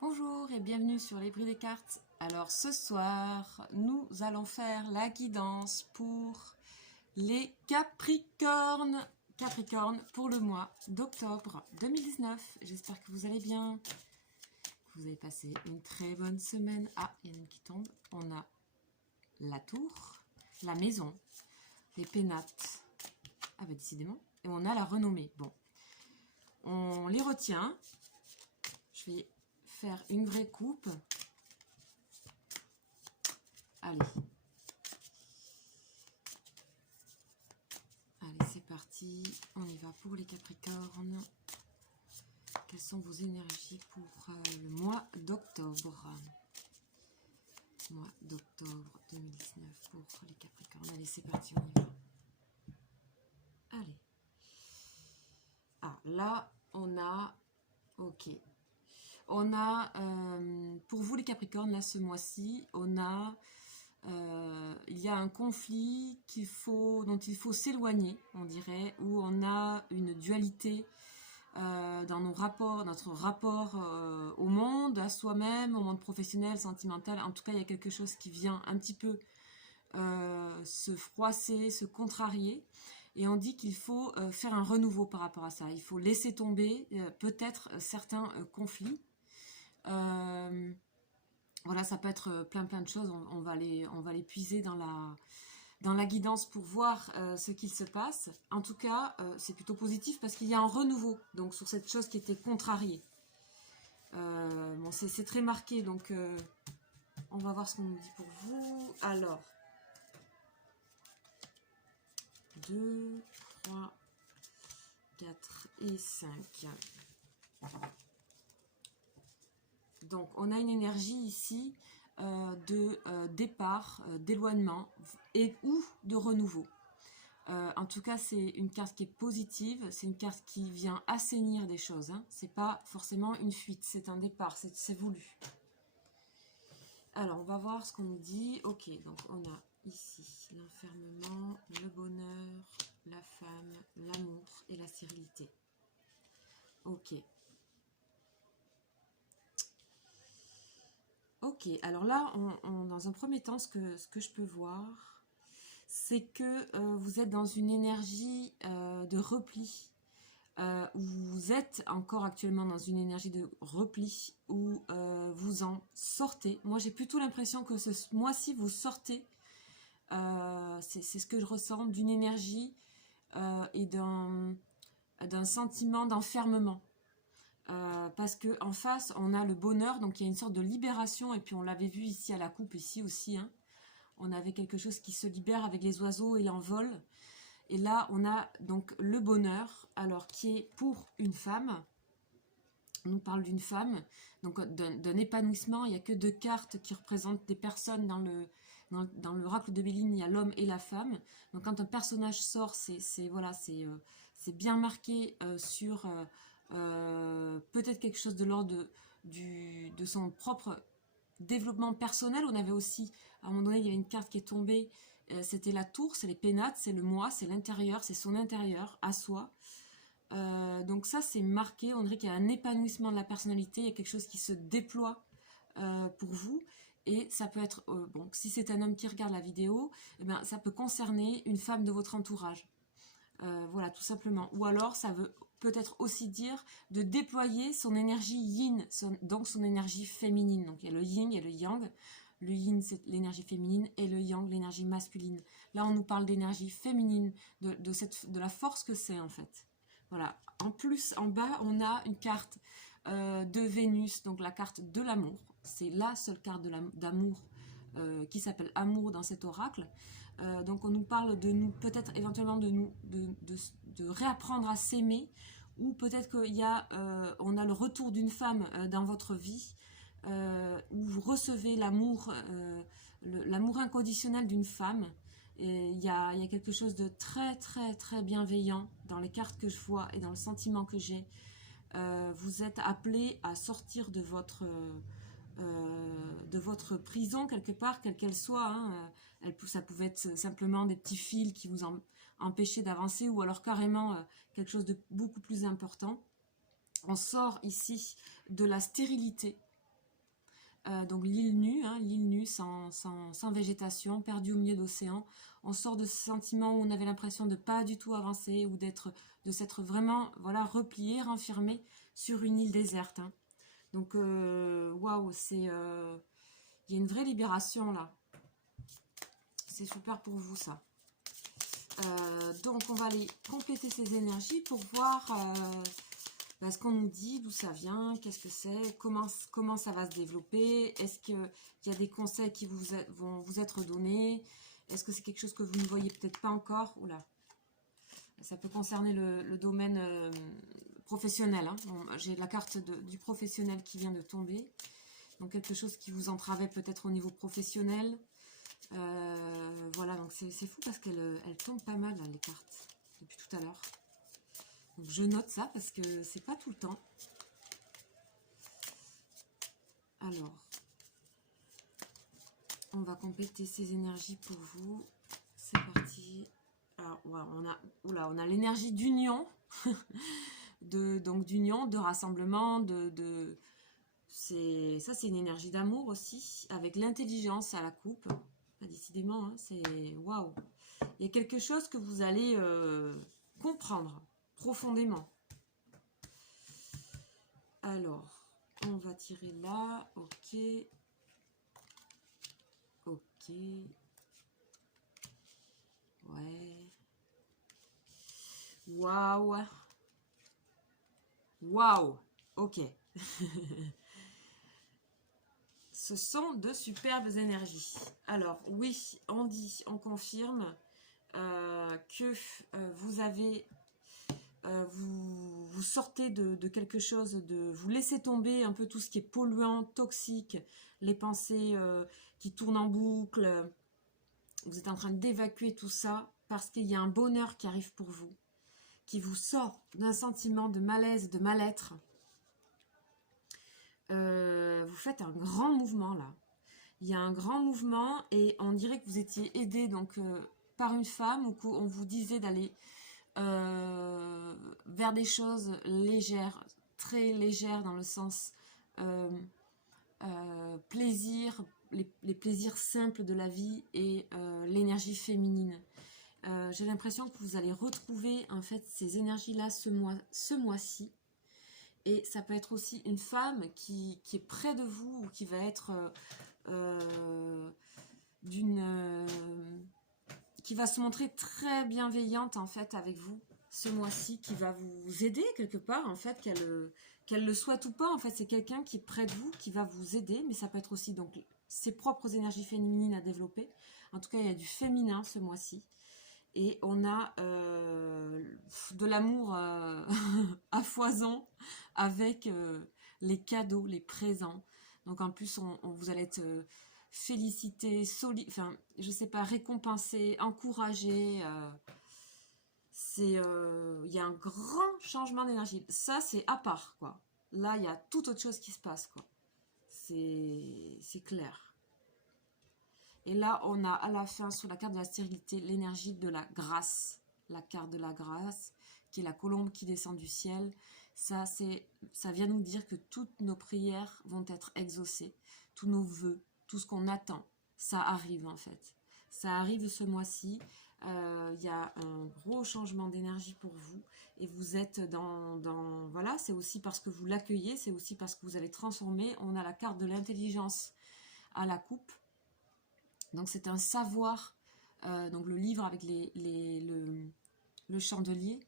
Bonjour et bienvenue sur les Bris des cartes. Alors ce soir, nous allons faire la guidance pour les Capricornes. Capricorne pour le mois d'octobre 2019. J'espère que vous allez bien, que vous avez passé une très bonne semaine. Ah, il y en a une qui tombe. On a la tour, la maison, les pénates. Ah bah décidément. Et on a la renommée. Bon, on les retient. Je vais faire une vraie coupe. Allez. Allez, c'est parti. On y va pour les Capricornes. Quelles sont vos énergies pour le mois d'octobre? Mois d'octobre 2019 pour les Capricornes. Allez, c'est parti, on y va. Allez. Ah, là, on a... Ok. On a, pour vous les Capricornes, là, ce mois-ci, on a... il y a un conflit dont il faut s'éloigner, on dirait, où on a une dualité dans notre rapport au monde, à soi-même, au monde professionnel, sentimental. En tout cas, il y a quelque chose qui vient un petit peu se froisser, se contrarier. Et on dit qu'il faut faire un renouveau par rapport à ça. Il faut laisser tomber peut-être certains conflits. Voilà, ça peut être plein de choses. On va les puiser dans la guidance pour voir ce qu'il se passe. En tout cas, c'est plutôt positif parce qu'il y a un renouveau donc sur cette chose qui était contrariée. Bon, c'est très marqué, donc on va voir ce qu'on nous dit pour vous. Alors, 2, 3, 4 et 5. Donc, on a une énergie ici de départ, d'éloignement ou de renouveau. En tout cas, c'est une carte qui est positive, c'est une carte qui vient assainir des choses. Hein. C'est pas forcément une fuite, c'est un départ, c'est voulu. Alors, on va voir ce qu'on nous dit. Ok, donc on a ici l'enfermement, le bonheur, la femme, l'amour et la stérilité. Ok. Ok, alors là, dans un premier temps, ce que je peux voir, c'est que vous êtes dans une énergie de repli, où vous êtes encore actuellement dans une énergie de repli, où vous en sortez. Moi, j'ai plutôt l'impression que ce mois-ci, vous sortez, c'est ce que je ressens, d'une énergie et d'un sentiment d'enfermement. Parce que en face on a le bonheur, donc il y a une sorte de libération, et puis on l'avait vu ici à la coupe, ici aussi, hein. On avait quelque chose qui se libère avec les oiseaux et l'envol, et là on a donc le bonheur, alors qui est pour une femme. On nous parle d'une femme, donc d'un épanouissement. Il n'y a que 2 cartes qui représentent des personnes dans l'oracle de Béline. Il y a l'homme et la femme. Donc quand un personnage sort, voilà, c'est bien marqué sur peut-être quelque chose de l'ordre de son propre développement personnel. On avait aussi, à un moment donné, il y avait une carte qui est tombée, c'était la tour, c'est les pénates, c'est le moi, c'est l'intérieur, c'est son intérieur à soi. Donc ça, c'est marqué, on dirait qu'il y a un épanouissement de la personnalité, il y a quelque chose qui se déploie pour vous. Et ça peut être, bon, si c'est un homme qui regarde la vidéo, eh bien, ça peut concerner une femme de votre entourage. Voilà, tout simplement. Ou alors, ça veut peut-être aussi dire de déployer son énergie yin, donc son énergie féminine. Donc il y a le yin et le yang. Le yin, c'est l'énergie féminine, et le yang, l'énergie masculine. Là, on nous parle d'énergie féminine, de la force que c'est, en fait. Voilà. En plus, en bas, on a une carte de Vénus, donc la carte de l'amour. C'est la seule carte d'amour qui s'appelle Amour dans cet oracle. Donc on nous parle de nous, peut-être éventuellement de réapprendre à s'aimer, ou peut-être on a le retour d'une femme dans votre vie, où vous recevez l'amour inconditionnel d'une femme. Et il y a quelque chose de très bienveillant dans les cartes que je vois et dans le sentiment que j'ai. Vous êtes appelé à sortir de votre prison quelque part, quelle qu'elle soit, hein. Ça pouvait être simplement des petits fils qui vous empêchaient d'avancer, ou alors carrément quelque chose de beaucoup plus important. On sort ici de la stérilité. Donc l'île nue, hein, l'île nue sans végétation, perdue au milieu d'océan. On sort de ce sentiment où on avait l'impression de pas du tout avancer ou de s'être vraiment, voilà, replié, renfermé sur une île déserte. Hein. Donc waouh, il y a une vraie libération là. C'est super pour vous ça. Donc on va aller compléter ces énergies pour voir ce qu'on nous dit, d'où ça vient, qu'est-ce que c'est, comment ça va se développer, est-ce qu'il y a des conseils qui vont vous être donnés, est-ce que c'est quelque chose que vous ne voyez peut-être pas encore. Oula, ça peut concerner le domaine professionnel. Hein. Bon, j'ai la carte du professionnel qui vient de tomber, donc quelque chose qui vous entravait peut-être au niveau professionnel. Voilà, donc c'est fou parce qu'elle tombe pas mal là, les cartes depuis tout à l'heure. Donc je note ça parce que c'est pas tout le temps. Alors, on va compléter ces énergies pour vous. C'est parti. Alors, ouais, on a l'énergie d'union, donc d'union, de rassemblement, ça c'est une énergie d'amour aussi, avec l'intelligence à la coupe. Décidément, hein, c'est waouh. Il y a quelque chose que vous allez comprendre profondément. Alors, on va tirer là. Ok. Ok. Ouais. Waouh. Waouh. Ok. Ce sont de superbes énergies. Alors, oui, on confirme que vous avez... vous sortez de quelque chose, vous laissez tomber un peu tout ce qui est polluant, toxique, les pensées qui tournent en boucle. Vous êtes en train d'évacuer tout ça parce qu'il y a un bonheur qui arrive pour vous, qui vous sort d'un sentiment de malaise, de mal-être. Vous faites un grand mouvement là. Il y a un grand mouvement et on dirait que vous étiez aidé donc, par une femme ou qu'on vous disait d'aller vers des choses légères, très légères dans le sens plaisir, les plaisirs simples de la vie et l'énergie féminine. J'ai l'impression que vous allez retrouver en fait ces énergies-là ce mois-ci. Et ça peut être aussi une femme qui est près de vous ou qui va être qui va se montrer très bienveillante en fait avec vous ce mois-ci, qui va vous aider quelque part en fait, qu'elle le souhaite ou pas en fait, c'est quelqu'un qui est près de vous, qui va vous aider, mais ça peut être aussi donc ses propres énergies féminines à développer. En tout cas, il y a du féminin ce mois-ci. Et on a de l'amour à foison avec les cadeaux, les présents. Donc en plus, vous allez être félicité, enfin, je sais pas, récompensé, encouragé. Il y a un grand changement d'énergie. Ça, c'est à part, quoi. Là, il y a toute autre chose qui se passe, quoi. C'est clair. Et là, on a à la fin, sur la carte de la stérilité, l'énergie de la grâce. La carte de la grâce, qui est la colombe qui descend du ciel. Ça vient nous dire que toutes nos prières vont être exaucées. Tous nos vœux, tout ce qu'on attend, ça arrive en fait. Ça arrive ce mois-ci. Il y a un gros changement d'énergie pour vous. Et vous êtes voilà, c'est aussi parce que vous l'accueillez, c'est aussi parce que vous allez transformer. On a la carte de l'intelligence à la coupe. Donc c'est un savoir, donc le livre avec le chandelier,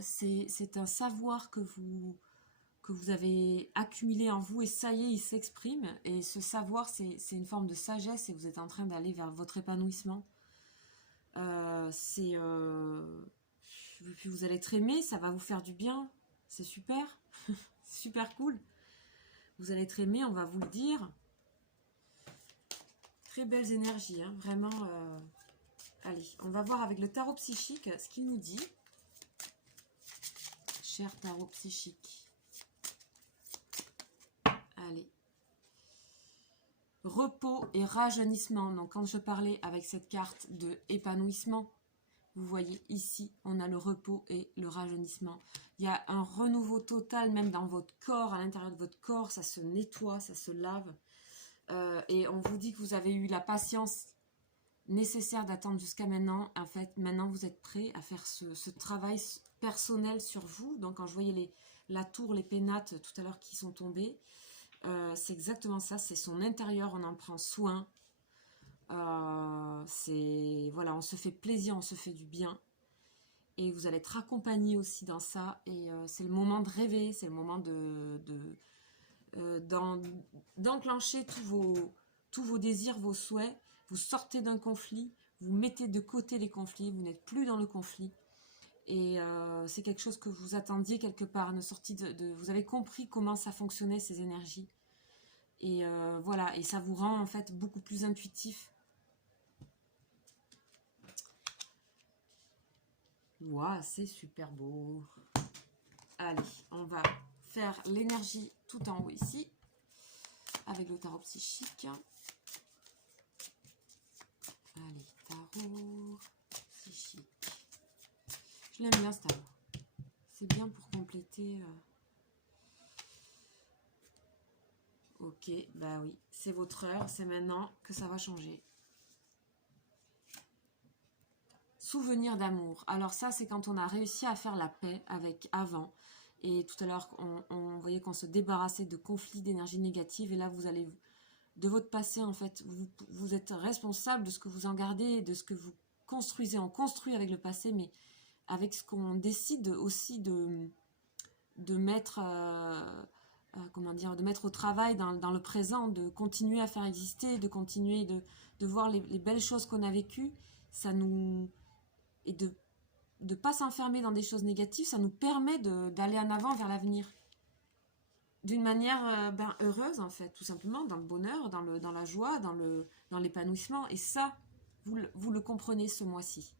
c'est un savoir que vous avez accumulé en vous et ça y est, il s'exprime. Et ce savoir, c'est une forme de sagesse et vous êtes en train d'aller vers votre épanouissement. Puis vous allez être aimé, ça va vous faire du bien, c'est super, super cool. Vous allez être aimé, on va vous le dire. Très belles énergies, hein, vraiment. Allez, on va voir avec le tarot psychique ce qu'il nous dit. Cher tarot psychique. Allez. Repos et rajeunissement. Donc quand je parlais avec cette carte de épanouissement, vous voyez ici, on a le repos et le rajeunissement. Il y a un renouveau total même dans votre corps, à l'intérieur de votre corps, ça se nettoie, ça se lave. Et on vous dit que vous avez eu la patience nécessaire d'attendre jusqu'à maintenant. En fait, maintenant vous êtes prêt à faire ce travail personnel sur vous. Donc quand je voyais la tour, les pénates tout à l'heure qui sont tombées, c'est exactement ça, c'est son intérieur, on en prend soin. Voilà, on se fait plaisir, on se fait du bien. Et vous allez être accompagné aussi dans ça. Et c'est le moment de rêver, c'est le moment d'enclencher tous vos désirs, vos souhaits. Vous sortez d'un conflit, vous mettez de côté les conflits, vous n'êtes plus dans le conflit. Et c'est quelque chose que vous attendiez quelque part, une sortie vous avez compris comment ça fonctionnait, ces énergies. Et voilà, et ça vous rend en fait beaucoup plus intuitif. Waouh, c'est super beau. Allez, on va faire l'énergie tout en haut ici, avec le tarot psychique. Allez, tarot psychique. Je l'aime bien ce tarot. C'est bien pour compléter. Ok, bah oui, c'est votre heure, c'est maintenant que ça va changer. Souvenir d'amour. Alors ça, c'est quand on a réussi à faire la paix avec avant. Et tout à l'heure, on voyait qu'on se débarrassait de conflits d'énergie négative. Et là, vous allez, de votre passé, en fait, vous êtes responsable de ce que vous en gardez, de ce que vous construisez. On construit avec le passé, mais avec ce qu'on décide aussi de mettre... comment dire, de mettre au travail dans le présent, de continuer à faire exister, de continuer de voir les belles choses qu'on a vécues, ça nous... Et de ne pas s'enfermer dans des choses négatives, ça nous permet d'aller en avant vers l'avenir. D'une manière heureuse, en fait, tout simplement, dans le bonheur, dans la joie, dans l'épanouissement. Et ça, vous le comprenez ce mois-ci.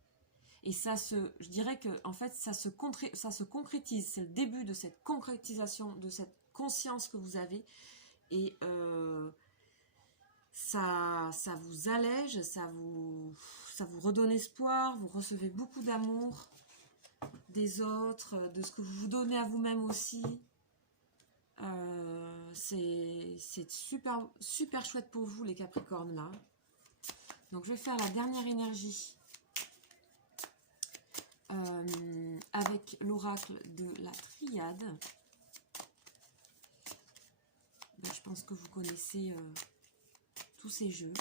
Et ça je dirais que en fait, ça se concrétise. C'est le début de cette concrétisation, de cette conscience que vous avez. Et ça vous allège, ça vous redonne espoir. Vous recevez beaucoup d'amour des autres, de ce que vous vous donnez à vous-même aussi. C'est super, super chouette pour vous, les Capricornes, là. Donc, je vais faire la dernière énergie. Avec l'oracle de la Triade. Ben, je pense que vous connaissez tous ces jeux.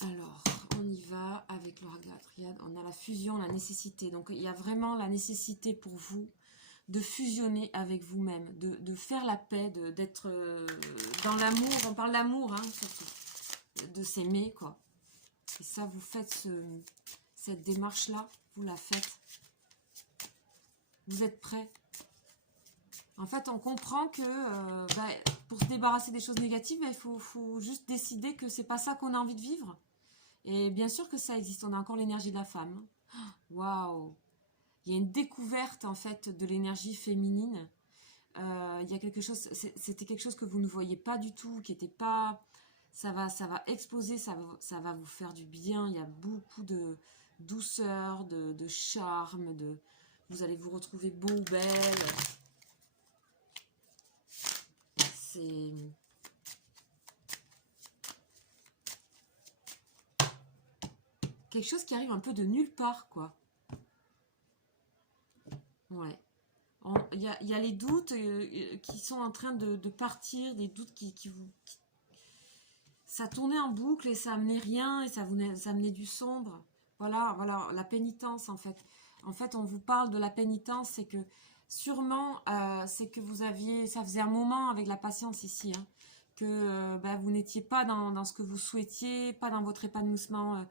Alors, on y va avec l'oracle de la Triade. On a la fusion, la nécessité. Donc, il y a vraiment la nécessité pour vous de fusionner avec vous-même, de faire la paix, d'être dans l'amour. On parle d'amour, hein, surtout. De s'aimer, quoi. Et ça, vous faites cette démarche-là, vous la faites. Vous êtes prêts. En fait, on comprend que pour se débarrasser des choses négatives, il faut juste décider que c'est pas ça qu'on a envie de vivre. Et bien sûr que ça existe. On a encore l'énergie de la femme. Waouh! Il y a une découverte, en fait, de l'énergie féminine. Il y a quelque chose... C'était quelque chose que vous ne voyez pas du tout, qui n'était pas... Ça va exploser, ça va vous faire du bien. Il y a beaucoup de douceur, de charme, vous allez vous retrouver beau ou belle. C'est quelque chose qui arrive un peu de nulle part, quoi. Ouais. Il y a les doutes qui sont en train de partir, des doutes qui vous... Ça tournait en boucle et ça amenait rien, et ça amenait du sombre. Voilà, la pénitence, en fait. En fait, on vous parle de la pénitence, c'est que sûrement, c'est que ça faisait un moment avec la patience ici, hein, que vous n'étiez pas dans ce que vous souhaitiez, pas dans votre épanouissement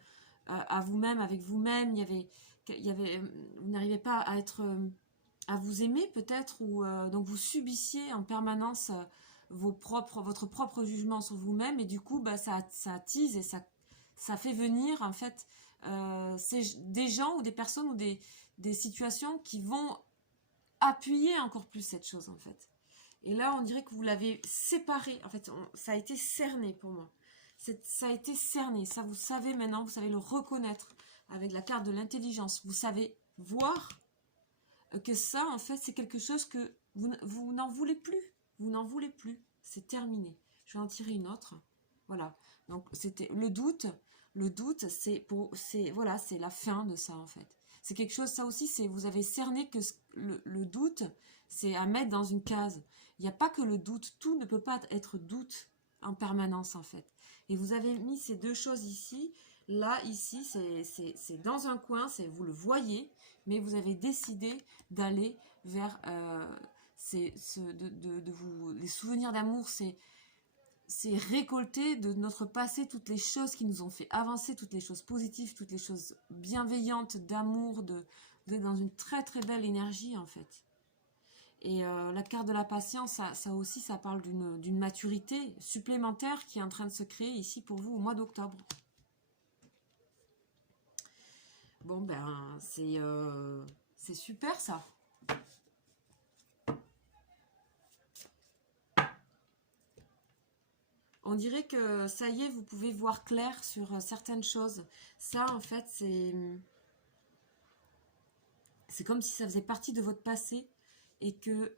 à vous-même, avec vous-même. Vous n'arrivez pas à être, à vous aimer peut-être, ou donc vous subissiez en permanence votre propre jugement sur vous-même, et du coup, ça attise et ça fait venir en fait des gens ou des personnes ou des situations qui vont appuyer encore plus cette chose, en fait. Et là, on dirait que vous l'avez séparé. En fait, ça a été cerné pour moi. ça a été cerné. Ça, vous savez maintenant, vous savez le reconnaître avec la carte de l'intelligence. Vous savez voir que ça, en fait, c'est quelque chose que vous n'en voulez plus. Vous n'en voulez plus. C'est terminé. Je vais en tirer une autre. Voilà. Donc, c'était le doute. Le doute, voilà, c'est la fin de ça, en fait. C'est quelque chose, ça aussi, c'est vous avez cerné que le doute, c'est à mettre dans une case. Il n'y a pas que le doute. Tout ne peut pas être doute en permanence, en fait. Et vous avez mis ces deux choses ici. Là, ici, c'est dans un coin, vous le voyez, mais vous avez décidé d'aller vers les souvenirs d'amour, c'est récolter de notre passé toutes les choses qui nous ont fait avancer, toutes les choses positives, toutes les choses bienveillantes, d'amour, vous êtes dans une très très belle énergie en fait. Et la carte de la patience, ça aussi, ça parle d'une maturité supplémentaire qui est en train de se créer ici pour vous au mois d'octobre. Bon ben, c'est super ça. On dirait que ça y est, vous pouvez voir clair sur certaines choses. Ça, en fait, c'est comme si ça faisait partie de votre passé et que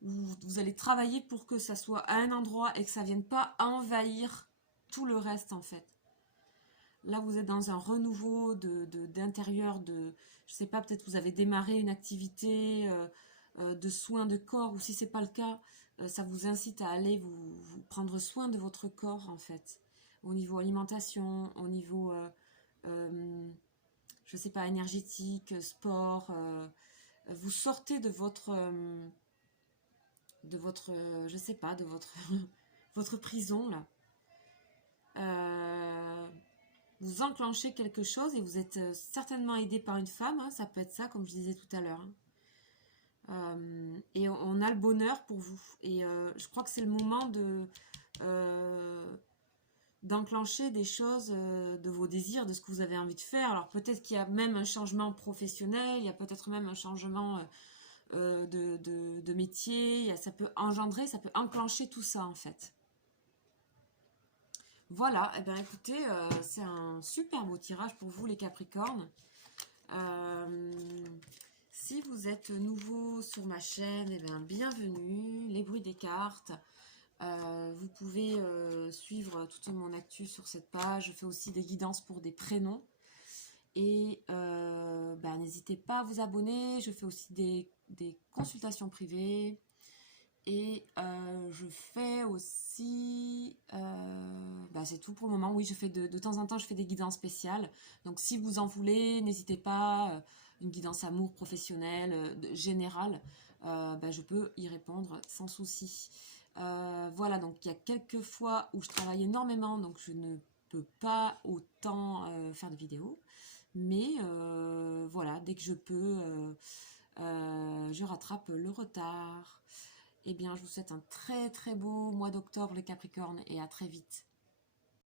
vous allez travailler pour que ça soit à un endroit et que ça ne vienne pas envahir tout le reste, en fait. Là, vous êtes dans un renouveau d'intérieur, je sais pas, peut-être vous avez démarré une activité de soins de corps, ou si c'est pas le cas, ça vous incite à aller vous prendre soin de votre corps, en fait. Au niveau alimentation, au niveau, je sais pas, énergétique, sport. Vous sortez de votre, je sais pas, de votre, votre prison, là. Vous enclenchez quelque chose et vous êtes certainement aidé par une femme, hein, ça peut être ça, comme je disais tout à l'heure. Et on a le bonheur pour vous. Et je crois que c'est le moment d'enclencher des choses, de vos désirs, de ce que vous avez envie de faire. Alors peut-être qu'il y a même un changement professionnel, il y a peut-être même un changement de métier, ça peut engendrer, ça peut enclencher tout ça en fait. Voilà, et bien écoutez, c'est un super beau tirage pour vous les Capricornes. Si vous êtes nouveau sur ma chaîne, et bien bienvenue, les bruits des cartes. Vous pouvez suivre toute mon actu sur cette page. Je fais aussi des guidances pour des prénoms. Et n'hésitez pas à vous abonner. Je fais aussi des consultations privées. Et je fais aussi... c'est tout pour le moment. Oui, je fais de temps en temps, je fais des guidances spéciales. Donc si vous en voulez, n'hésitez pas. Une guidance amour professionnelle, générale. Je peux y répondre sans souci. Voilà, donc il y a quelques fois où je travaille énormément, donc je ne peux pas autant faire de vidéos. Mais voilà, dès que je peux, je rattrape le retard. Eh bien, je vous souhaite un très très beau mois d'octobre les Capricornes et à très vite.